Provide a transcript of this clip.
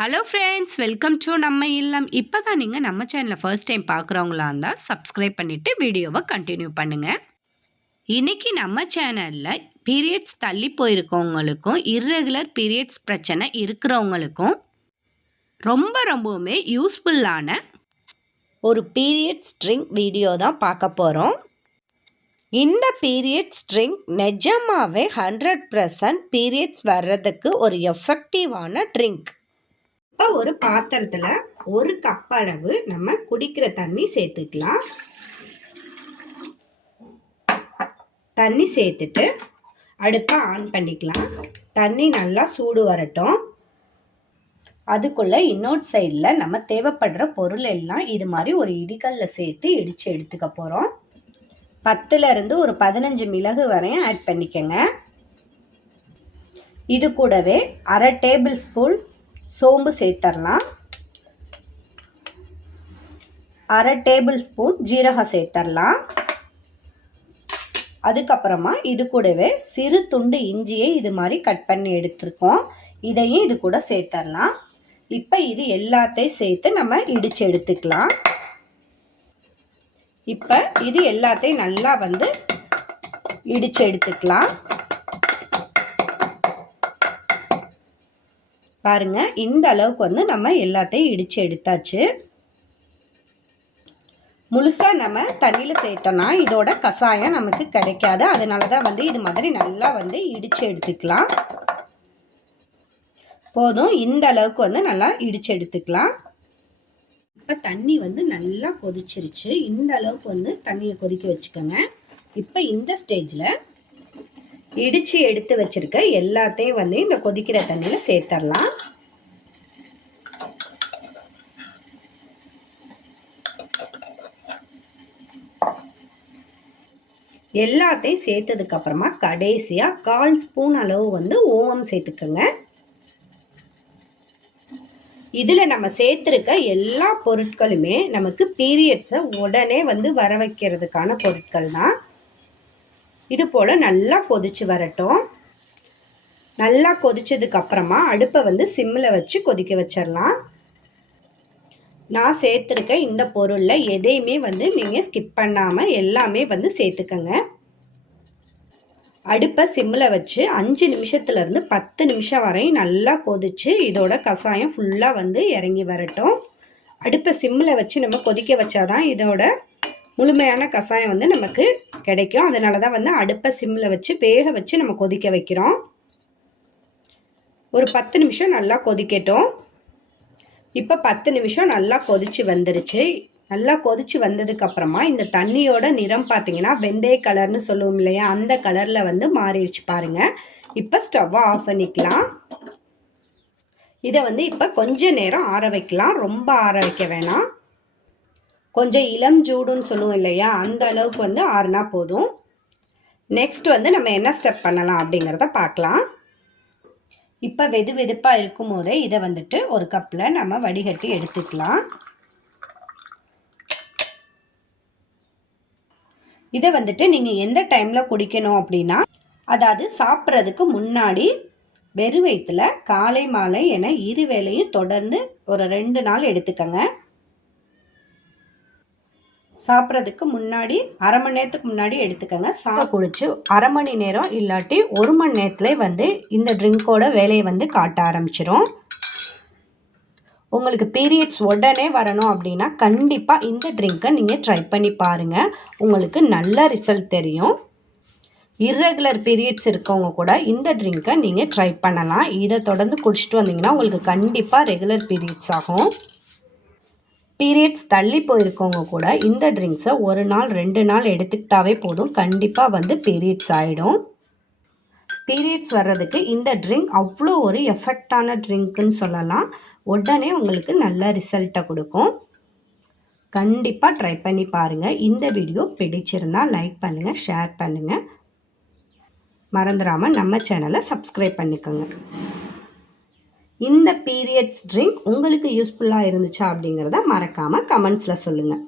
Hello friends welcome to நம்ம இல்லம். இப்போ தான் நீங்கள் நம்ம சேனலில் ஃபர்ஸ்ட் டைம் பார்க்குறவங்களா இருந்தால் சப்ஸ்கிரைப் பண்ணிவிட்டு வீடியோவை கண்டினியூ பண்ணுங்கள் இன்றைக்கி நம்ம சேனலில் பீரியட்ஸ் தள்ளி போயிருக்கவங்களுக்கும் இர்ரெகுலர் பீரியட்ஸ் பிரச்சனை இருக்கிறவங்களுக்கும் ரொம்ப ரொம்பவுமே யூஸ்ஃபுல்லான ஒரு பீரியட் ஸ்ட்ரிங் வீடியோ தான் பார்க்க போகிறோம் இந்த பீரியட் ஸ்ட்ரிங் நிஜமாகவே ஹண்ட்ரட் பர்சன்ட் பீரியட்ஸ் வர்றதுக்கு ஒரு எஃபெக்டிவான ட்ரிங்க் இப்போ ஒரு பாத்திரத்தில் ஒரு கப் அளவு நம்ம குடிக்கிற தண்ணி சேர்த்துக்கலாம். தண்ணி சேர்த்துட்டு அடுப்பை ஆன் பண்ணிக்கலாம். தண்ணி நல்லா சூடு வரட்டும். அதுக்குள்ளே இன்னொரு சைடில் நம்ம தேவைப்படுற பொருள் எல்லாம் இது மாதிரி ஒரு இடிகளில் சேர்த்து இடித்து எடுத்துக்க போகிறோம் பத்துலேருந்து ஒரு பதினஞ்சு மிளகு வரையும் ஆட் பண்ணிக்கோங்க. இது கூடவே அரை டேபிள் ஸ்பூன் சோம்பு சேர்த்தரலாம். அரை டேபிள் ஸ்பூன் ஜீரகம் சேர்த்தரலாம். அதுக்கப்புறமா இது கூடவே சிறு துண்டு இஞ்சியை இது மாதிரி கட் பண்ணி எடுத்துருக்கோம். இதையும் இது கூட சேர்த்தரலாம். இப்போ இது எல்லாத்தையும் சேர்த்து நம்ம இடித்து எடுத்துக்கலாம். இப்போ இது எல்லாத்தையும் நல்லா வந்து இடித்து எடுத்துக்கலாம். பாருங்கள் இந்த அளவுக்கு வந்து நம்ம எல்லாத்தையும் இடித்து எடுத்தாச்சு. முழுசாக நம்ம தண்ணியில் சேர்த்தோன்னா இதோட கஷாயம் நமக்கு கிடைக்காது. அதனால தான் வந்து இது மாதிரி நல்லா வந்து இடித்து எடுத்துக்கலாம். போதும் இந்த அளவுக்கு வந்து நல்லா இடித்து எடுத்துக்கலாம். இப்போ தண்ணி வந்து நல்லா கொதிச்சிருச்சு. இந்த அளவுக்கு வந்து தண்ணியை கொதிக்க வச்சுக்கோங்க. இப்போ இந்த ஸ்டேஜில் இடித்து எடுத்து வச்சுருக்க எல்லாத்தையும் வந்து இந்த கொதிக்கிற தண்ணியில் சேர்த்துடலாம் எல்லாத்தையும் சேர்த்ததுக்கப்புறமா கடைசியாக கால் ஸ்பூன் அளவு வந்து ஓமம் சேர்த்துக்கோங்க. இதில் நம்ம சேர்த்துருக்க எல்லா பொருட்களுமே நமக்கு பீரியட்ஸை உடனே வந்து வர வைக்கிறதுக்கான பொருட்கள் தான் இது போல் நல்லா கொதிச்சு வரட்டும். நல்லா கொதிச்சதுக்கு அப்புறமா அடுப்பை வந்து சிம்மில் வச்சு கொதிக்க வச்சிடலாம். நான் சேர்த்துருக்க இந்த பொருளில் எதையுமே வந்து நீங்கள் ஸ்கிப் பண்ணாமல் எல்லாமே வந்து சேர்த்துக்கங்க. அடுப்பை சிம்மில் வச்சு அஞ்சு நிமிஷத்துலேருந்து பத்து நிமிஷம் வரையும் நல்லா கொதிச்சு இதோட கஷாயம் ஃபுல்லாக வந்து இறங்கி வரட்டும். அடுப்பை சிம்மில் வச்சு நம்ம கொதிக்க வச்சாதான் இதோட முழுமையான கஷாயம் வந்து நமக்கு கிடைக்கும். அதனால தான் வந்து அடுப்பை சிம்மில் வச்சு வேக வச்சு நம்ம கொதிக்க வைக்கிறோம். ஒரு பத்து நிமிஷம் நல்லா கொதிக்கட்டும். இப்போ பத்து நிமிஷம் நல்லா கொதிச்சு வந்துருச்சு. நல்லா கொதிச்சு வந்ததுக்கப்புறமா இந்த தண்ணியோட நிறம் பார்த்தீங்கன்னா வெந்தய கலர்னு சொல்லுவோம் இல்லையா? அந்த கலரில் வந்து மாறிடுச்சு பாருங்கள் இப்போ ஸ்டவ்வை ஆஃப் பண்ணிக்கலாம். இதை வந்து இப்போ கொஞ்ச நேரம் ஆற வைக்கலாம். ரொம்ப ஆற வைக்க வேணாம். கொஞ்சம் இளம் ஜூடுன்னு சொல்லுவோம் இல்லையா? அந்த அளவுக்கு வந்து ஆறுனா போதும். நெக்ஸ்ட் வந்து நம்ம என்ன ஸ்டெப் பண்ணலாம் அப்படிங்கிறத பார்க்கலாம். இப்போ வெது வெதுப்பாக இருக்கும் போதே இதை வந்துட்டு ஒரு கப்பில் நம்ம வடிகட்டி எடுத்துக்கலாம். இதை வந்துட்டு நீங்கள் எந்த டைமில் குடிக்கணும் அப்படின்னா அதாவது சாப்பிட்றதுக்கு முன்னாடி வெறும் வயிற்றுல காலை மாலை என இரு வேளையும் தொடர்ந்து ஒரு ரெண்டு நாள் எடுத்துக்கங்க. சாப்பிட்றதுக்கு முன்னாடி அரை மணி நேரத்துக்கு முன்னாடி எடுத்துக்கோங்க. சா குடிச்சு அரை மணி நேரம் இல்லாட்டி ஒரு மணி நேரத்துல வந்து இந்த ட்ரிங்கோட வேலையை வந்து காட்ட ஆரம்பிச்சிடும் உங்களுக்கு பீரியட்ஸ் உடனே வரணும் அப்படின்னா கண்டிப்பாக இந்த ட்ரிங்க்கை நீங்கள் ட்ரை பண்ணி பாருங்கள் உங்களுக்கு நல்ல ரிசல்ட் தெரியும். இர்ரெகுலர் பீரியட்ஸ் இருக்கவங்க கூட இந்த ட்ரிங்க்கை நீங்கள் ட்ரை பண்ணலாம். இதை தொடர்ந்து குடிச்சிட்டு வந்தீங்கன்னா உங்களுக்கு கண்டிப்பாக ரெகுலர் பீரியட்ஸ் ஆகும். பீரியட்ஸ் தள்ளி போயிருக்கவங்க கூட இந்த ட்ரிங்க்ஸை ஒரு நாள் ரெண்டு நாள் எடுத்துக்கிட்டாவே போதும். கண்டிப்பாக வந்து பீரியட்ஸ் ஆகிடும் பீரியட்ஸ் வர்றதுக்கு இந்த ட்ரிங்க் அவ்வளோ ஒரு எஃபெக்டான ட்ரிங்க்குன்னு சொல்லலாம். உடனே உங்களுக்கு நல்ல ரிசல்ட்டை கொடுக்கும். கண்டிப்பாக ட்ரை பண்ணி பாருங்கள் இந்த வீடியோ பிடிச்சிருந்தால் லைக் பண்ணுங்கள் ஷேர் பண்ணுங்கள் மறந்துடாமல் நம்ம சேனலை சப்ஸ்கிரைப் பண்ணிக்கோங்க. இந்த பீரியட்ஸ் ட்ரிங்க் உங்களுக்கு யூஸ்ஃபுல்லாக இருந்துச்சா அப்படிங்கிறத மறக்காமல் கமெண்ட்ஸில் சொல்லுங்கள்